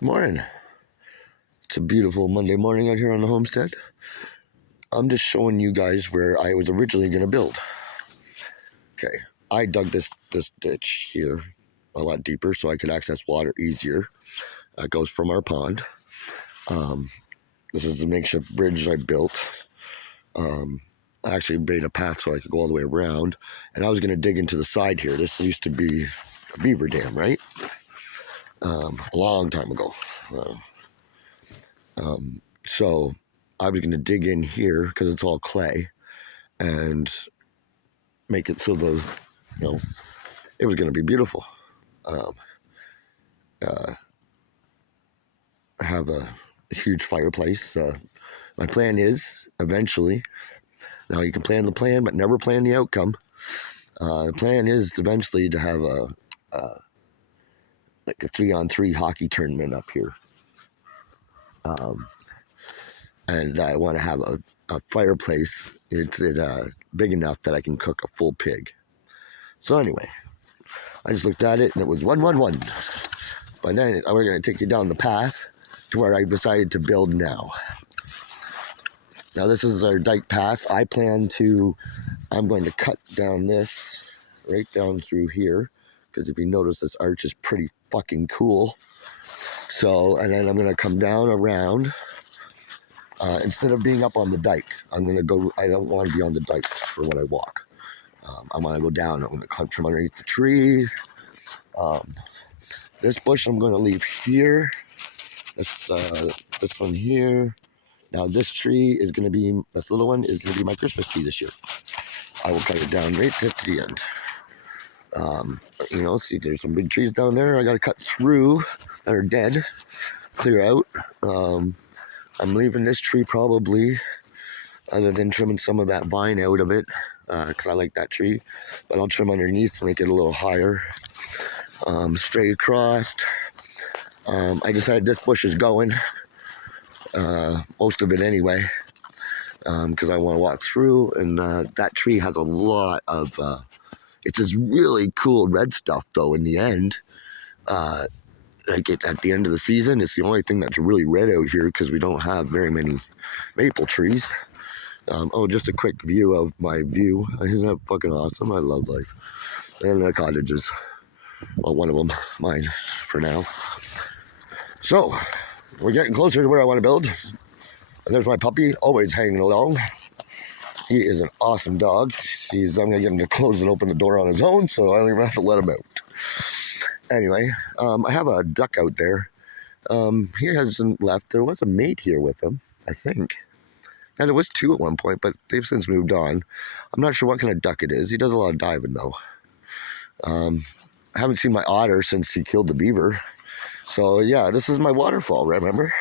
Good morning. It's a beautiful Monday morning out here on the homestead. I'm just showing you guys where I was originally going to build. Okay, I dug this ditch here a lot deeper so I could access water easier. That goes from our pond. This is the makeshift bridge I built. I actually made a path so I could go all the way around. And I was going to dig into the side here. This used to be a beaver dam, right? A long time ago. So I was going to dig in here because it's all clay and make it so it was going to be beautiful. Have a huge fireplace. My plan is eventually. Now you can plan the plan, but never plan the outcome. The plan is eventually to have like a 3-on-3 hockey tournament up here. And I want to have a fireplace. It's big enough that I can cook a full pig. So anyway, I just looked at it and it was 1-1-1. But then we're going to take you down the path to where I decided to build now. Now this is our dike path. I'm going to cut down this right down through here, because if you notice, this arch is pretty fucking cool. So, and then I'm going to come down around. Instead of being up on the dike, I don't want to be on the dike for when I walk. I want to go down. I'm going to come from underneath the tree. This bush I'm going to leave here. This one here. Now this tree is going to be, this little one is going to be my Christmas tree this year. I will cut it down right to the end. See, there's some big trees down there I got to cut through that are dead, clear out. I'm leaving this tree probably, other than trimming some of that vine out of it, because I like that tree. But I'll trim underneath to make it a little higher. Straight across. I decided this bush is going, most of it anyway, because I want to walk through, and that tree has a lot of, it's this really cool red stuff though in the end. At the end of the season, it's the only thing that's really red out here because we don't have very many maple trees. Just a quick view of my view. Isn't that fucking awesome? I love life. And the cottages. Well, one of them, mine, for now. So, we're getting closer to where I want to build. And there's my puppy, always hanging along. He is an awesome dog. I'm going to get him to close and open the door on his own, so I don't even have to let him out. Anyway, I have a duck out there. He hasn't left. There was a mate here with him, I think. And there was 2 at one point, but they've since moved on. I'm not sure what kind of duck it is. He does a lot of diving, though. I haven't seen my otter since he killed the beaver. So, yeah, this is my waterfall, remember?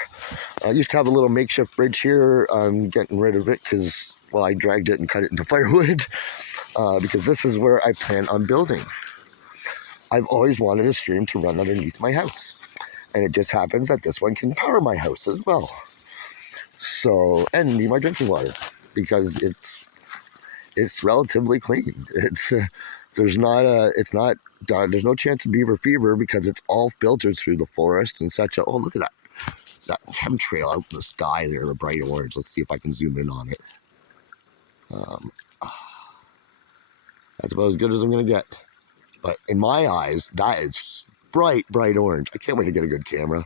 I used to have a little makeshift bridge here. I'm getting rid of it because, well, I dragged it and cut it into firewood. Because this is where I plan on building. I've always wanted a stream to run underneath my house. And it just happens that this one can power my house as well. So, and need my drinking water. Because it's relatively clean. There's no chance of beaver fever because it's all filtered through the forest and such. Oh, look at that chemtrail out in the sky there, a bright orange. Let's see if I can zoom in on it. That's about as good as I'm going to get. But in my eyes, that is bright orange. I can't wait to get a good camera.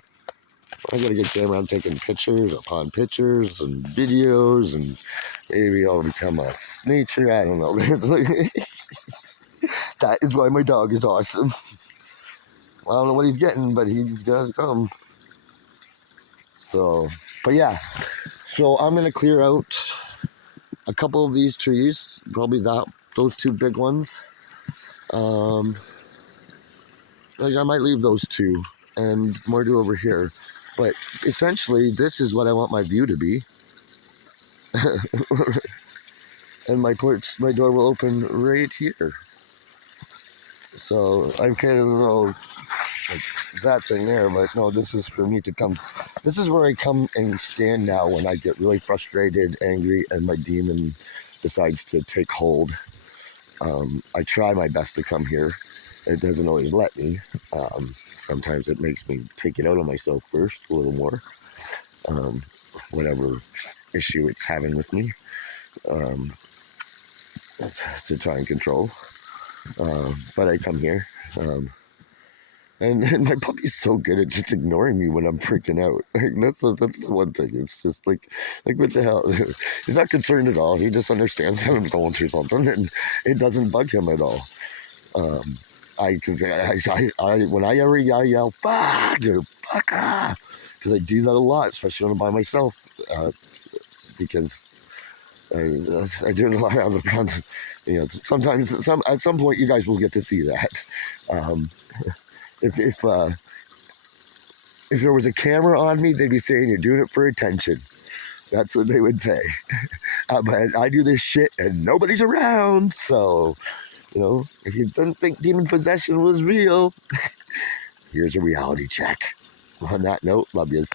When I get a good camera, I'm taking pictures upon pictures and videos, and maybe I'll become a nature. I don't know. That is why my dog is awesome. I don't know what he's getting, but he's got some. So, but yeah. So I'm going to clear out a couple of these trees, probably those 2 big ones. I might leave those 2 and more do over here. But essentially, this is what I want my view to be. And my door will open right here. So I'm kind of like that thing there, but no, this is for me to come. This is where I come and stand now when I get really frustrated, angry, and my demon decides to take hold. I try my best to come here. It doesn't always let me. sometimes it makes me take it out on myself first a little more, um, whatever issue it's having with me, um, to try and control. But I come here. And my puppy's so good at just ignoring me when I'm freaking out. Like, that's the one thing. It's just like what the hell? He's not concerned at all. He just understands that I'm going through something, and it doesn't bug him at all. Um, when I ever yell, fuck, or fuck, because I do that a lot, especially when I'm by myself, because I do it a lot around. You know, sometimes at some point you guys will get to see that. Um, if if there was a camera on me, they'd be saying you're doing it for attention. That's what they would say. But I do this shit and nobody's around, so if you didn't think demon possession was real, here's a reality check. On that note, love yous.